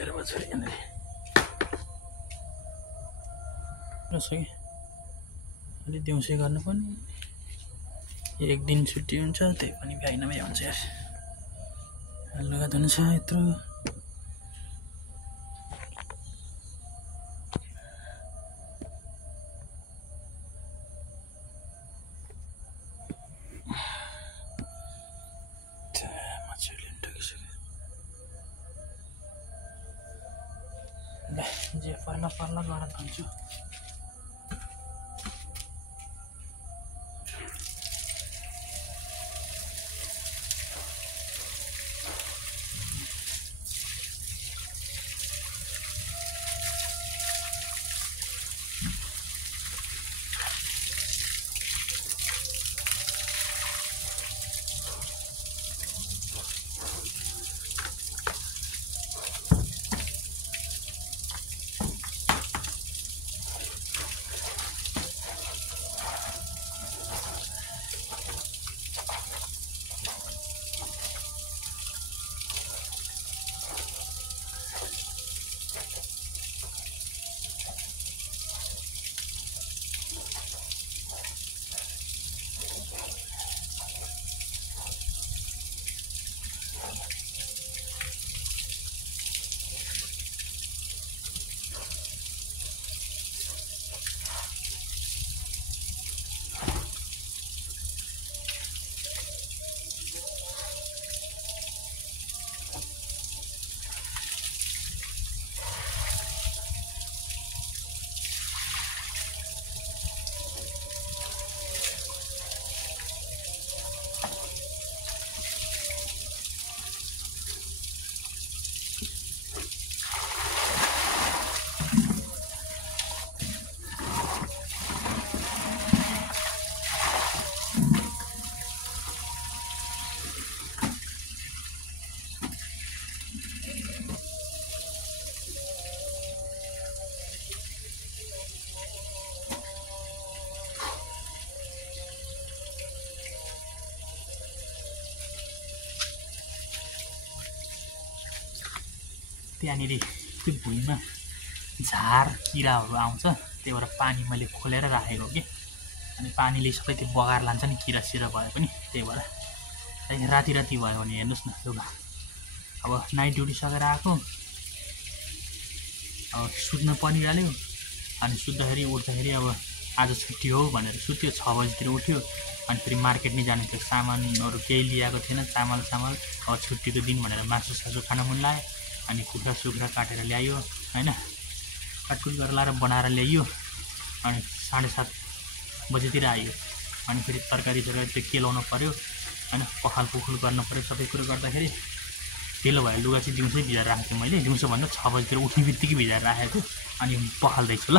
गरेर बसेर यहाँनिर सही अलि दिउँसै गर्नु पनि एक दिन छुट्टी हुन्छ त्यही पनि भ्याइनमै हुन्छ यार लुगा धुनु छ यत्रो जे पर्ला गरेर धन्छु त्यहाँनिर त्यो भुइँमा झार किराहरू आउँछ त्यही भएर पानी मैले खोलेर राखेको कि अनि पानीले सबै त्यो बगाएर लान्छ नि किरा सिरा भए पनि त्यही भएर राति भयो भने हेर्नुहोस् न लुगा अब नाइट ड्युटी सकेर आएको अब सुत्न परिहाल्यो अनि सुत्दाखेरि उठ्दाखेरि अब आज छुट्टी हो भनेर सुत्यो 6 बजीतिर उठ्यो अनि फेरि मार्केट नै जानु थियो सामानहरू केही ल्याएको थिएन चामल अब छुट्टीको दिन भनेर मासु सासु खान मन लाग्यो अनि कुखुरा सुखुरा काटेर ल्यायो हैन काटकुट गरेर लाएर बनाएर ल्याइयो अनि 7:30 बजेतिर आयो अनि फेरि तरकारी त्यो केलाउनु पर्यो हैन पखाल पुखुल गर्नु पर्यो सबै कुरो गर्दाखेरि ढिलो भयो लुगा चाहिँ दिउँसै भिजाएर राखेको मैले दिउँसो भन्दा 6 बजीतिर उठ्ने बित्तिकै भिजाएर राखेको अनि पखाल्दैछु ल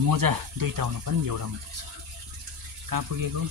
मोजा दुईटा हुनु पनि एउटा मात्रै छ कहाँ पुगेको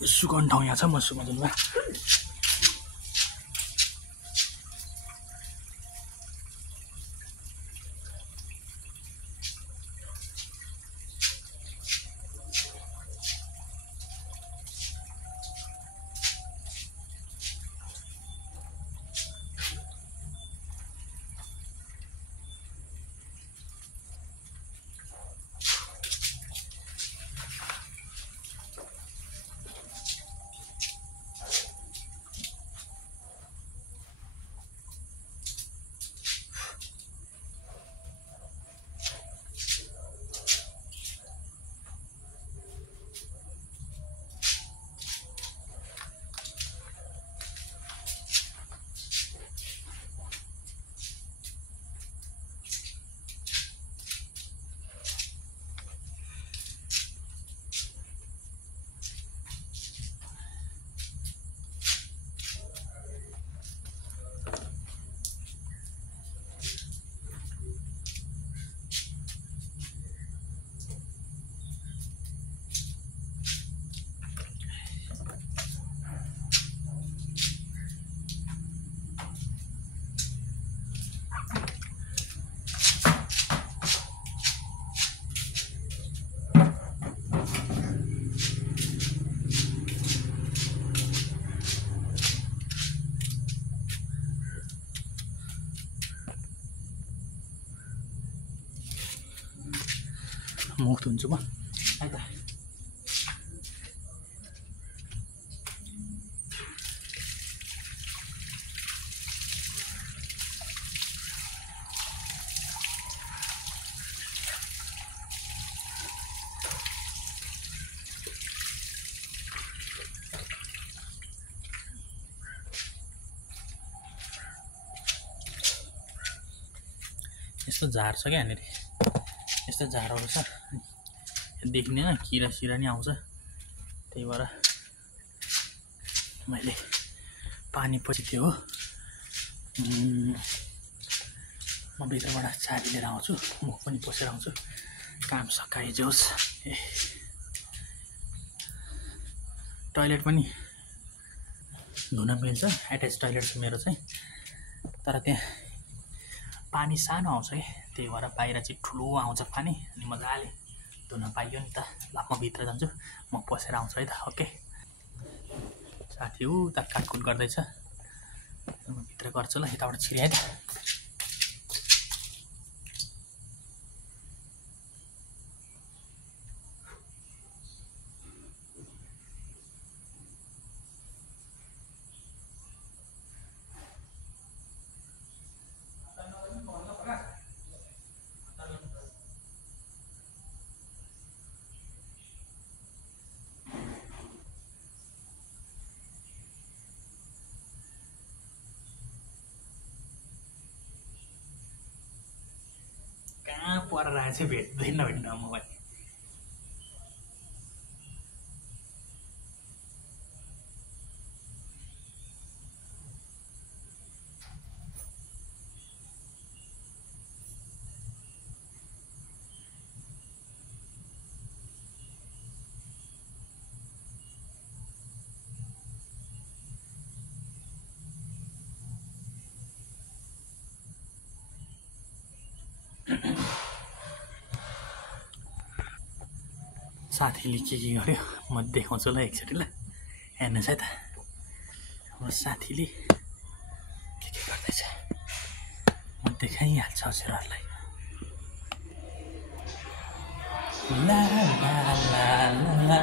सुकाउने ठाउँ यहाँ छ, म सुकाउँछु ल। मुक्त हुन्छु म है त। यस्तो झार छ क्या यहाँनिर, यस्तो झारहरू छ, देख्ने न किरा सिरा नि आउँछ। त्यही भएर मैले पानी पछि थियो हो, म भित्रबाट चाबी लिएर आउँछु, मुख पनि पसेर आउँछु, काम सकाइयोस्। टोइलेट पनि धुन मिल्छ, एट्याच टोइलेट छ मेरो चाहिँ, तर त्यहाँ पानी सानो आउँछ कि, त्यही भएर बाहिर चाहिँ ठुलो आउँछ पानी, अनि मजाले धुन पाइयो नि त। ल म भित्र जान्छु, म पसेर आउँछु है त। ओके साथी उता काटकुट गर्दैछ, म भित्र गर्छु ल, यताबाट छिरे है त। कहाँ पर रहेछ भेट्दै नभेट्न म पनि। साथीले के गर्यो म देखाउँछु ल एकचोटि ल, हेर्नुहोस् है त हाम्रो साथीले के गर्दैछ, म देखाइहाल्छु हजुरहरूलाई। ला ला ला ला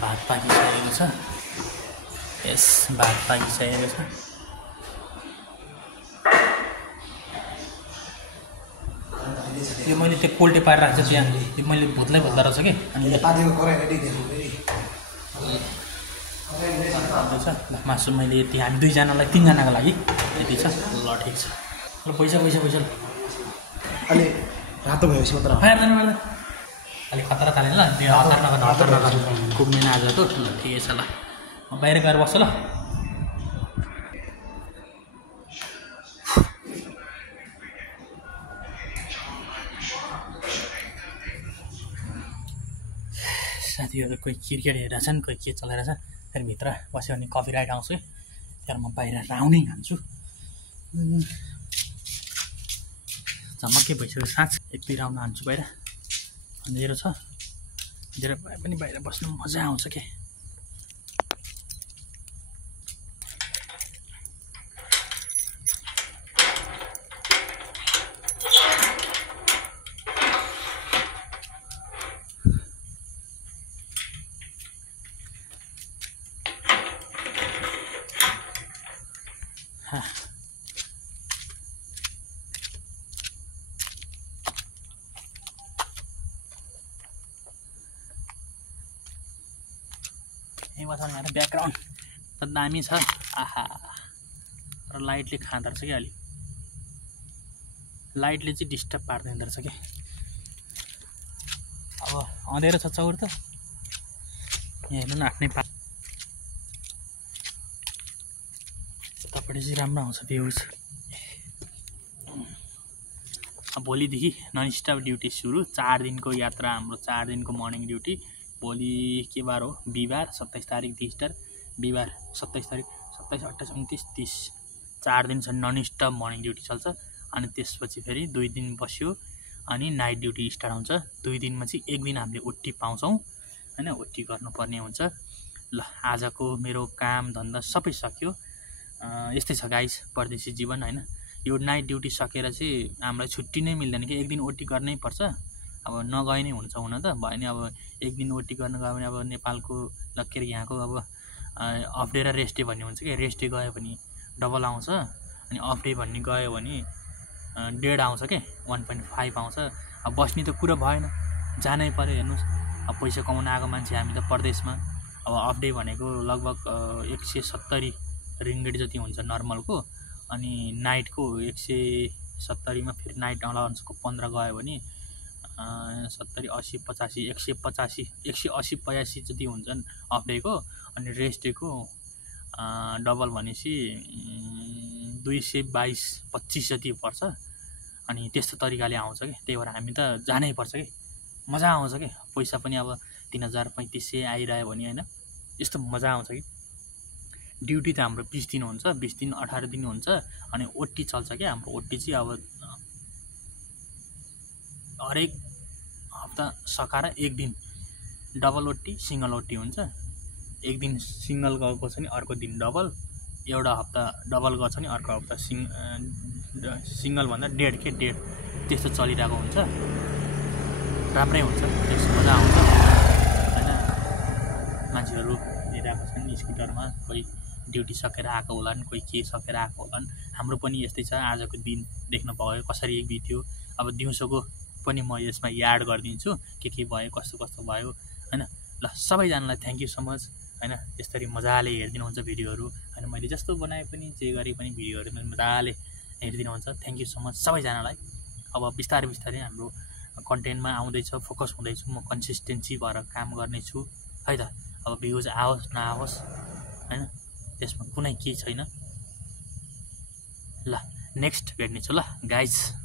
भात पाकिसकेको छ, यस भात पाकिसकेको छ। यो मैले त्यो पोल्टे पारेर राख्छु त्यहाँ, यो मैले भुत्दै रहेछ कि, अनि मासु मैले यति हामी दुईजनालाई, तिनजनाको लागि यति छ ल, ठिक छ ल। पैसा पैसा पैसा अलि रातो भएपछि मात्र अलिक खतरा थालेन ल, त्यो हतार नगर कुम्दैन आज त। ल ठिकै छ ल, म बाहिर गएर बस्छु ल। साथीहरू कोही क्रिकेट हेरिरहेछन्, कोही के चलाइरहेछ। फेरि भित्र बस्यो भने कपिराइट आउँछ है, त्यहाँ म बाहिर राउनै खान्छु। झमक्कै भइसक्यो साँझ, एक दुई राउन्ड हान्छु बाहिर। अँध्यारो छ, अँध्यारो भए पनि बाहिर बस्नु मजा आउँछ के। यहीँ बस्नु यहाँ ब्याकग्राउन्ड त दामी छ। आहा, तर लाइटले खाँदो रहेछ क्या, अलि लाइटले चाहिँ डिस्टर्ब पार्दैन रहेछ क्या। अब अँध्यारो छ चौर त, यहाँ हेर्नु न आफ्नै यतापट्टि चाहिँ राम्रो आउँछ भ्युज। भोलिदेखि ननस्टप ड्युटी सुरु, 4 दिनको यात्रा हाम्रो, 4 दिनको मर्निङ ड्युटी। भोलि के बार हो? बिहिबार, 27 तारिक इस्टर, बिहिबार 27 तारिक, 27, 28, 29, 30, 4 दिन छ ननस्टप मर्निङ ड्युटी चल्छ। अनि त्यसपछि फेरि 2 दिन बस्यो अनि नाइट ड्युटी स्टार्ट हुन्छ। 2 दिनमा चाहिँ 1 दिन हामीले ओटी पाउँछौँ हैन, ओटी गर्नुपर्ने हुन्छ। ल, आजको मेरो काम धन्दा सबै सक्यो। यस्तै छ गाइस परदेशी जीवन हैन। यो नाइट ड्युटी सकेर चाहिँ हामीलाई छुट्टी नै मिल्दैन कि, 1 दिन ओटी गर्नै पर्छ। अब नगए नै हुन्छ हुन त, भयो नि अब 1 दिन ओटी गर्न गयो भने अब नेपालको लक्केर यहाँको अब अफ डे र रेस्ट डे भन्ने हुन्छ कि। रेस्ट डे गयो भने डबल आउँछ, अनि अफ डे भन्ने गयो भने 1.5 आउँछ के, 1.5 आउँछ। अब बस्ने त कुरा भएन, जानै पर्यो। हेर्नुहोस्, अब पैसा कमाउन आएको मान्छे हामी त परदेशमा। अब अफ डे भनेको लगभग 170 रिङ्गेट जति हुन्छ नर्मलको, अनि नाइटको 170 मा फेरि नाइट अलाउन्सको 15 गयो भने 70, 80, 85, 185, 180, 85 जति हुन्छन् अफ डेको। अनि रेस्ट डेको डबल भनेपछि 222, 25 जति पर्छ। अनि त्यस्तो तरिकाले आउँछ कि, त्यही भएर हामी त जानै पर्छ कि, मजा आउँछ कि। पैसा पनि अब 3000, 3500 आइरह्यो भने हैन, यस्तो मजा आउँछ कि। ड्युटी त हाम्रो 20 दिन हुन्छ, 20 दिन 18 दिन हुन्छ। अनि ओटी चल्छ क्या हाम्रो। ओटी चाहिँ अब हरेक हप्ता सकाएर 1 दिन डबल ओटी, सिङ्गल ओटी हुन्छ। 1 दिन सिङ्गल गएको छ नि अर्को दिन डबल, एउटा हप्ता डबल गएको छ नि अर्को हप्ता सिङ्गल भन्दा 1.5 के 1.5 त्यस्तो चलिरहेको हुन्छ। राम्रै हुन्छ, त्यस्तो मजा आउँछ हैन। मान्छेहरू हेरिरहेको छन् स्कुटरमा, कोही ड्युटी सकेर आएको होलान्, कोही के सकेर आएको होलान्। हाम्रो पनि यस्तै छ। आजको दिन देख्न भयो कसरी बित्यो। अब दिउँसोको पनि म यसमा याड गरिदिन्छु, के भयो, कस्तो कस्तो भयो हैन। ल, सबैजनालाई थ्याङ्क यू सो मच हैन। यसरी मजाले हेरिदिनुहुन्छ भिडियोहरू हैन। मैले जस्तो बनाए पनि जे गरे पनि भिडियोहरू मजाले हेरिदिनुहुन्छ। थ्याङ्क यू सो मच सबैजनालाई। अब बिस्तारै बिस्तारै हाम्रो कन्टेन्टमा आउँदैछ, फोकस हुँदैछु म, कन्सिस्टेन्सी भएर काम गर्नेछु है त। अब भ्युज आओस् नआओस् हैन, त्यसमा कुनै केही छैन। ल, नेक्स्ट भेट्नेछु ल गाइज।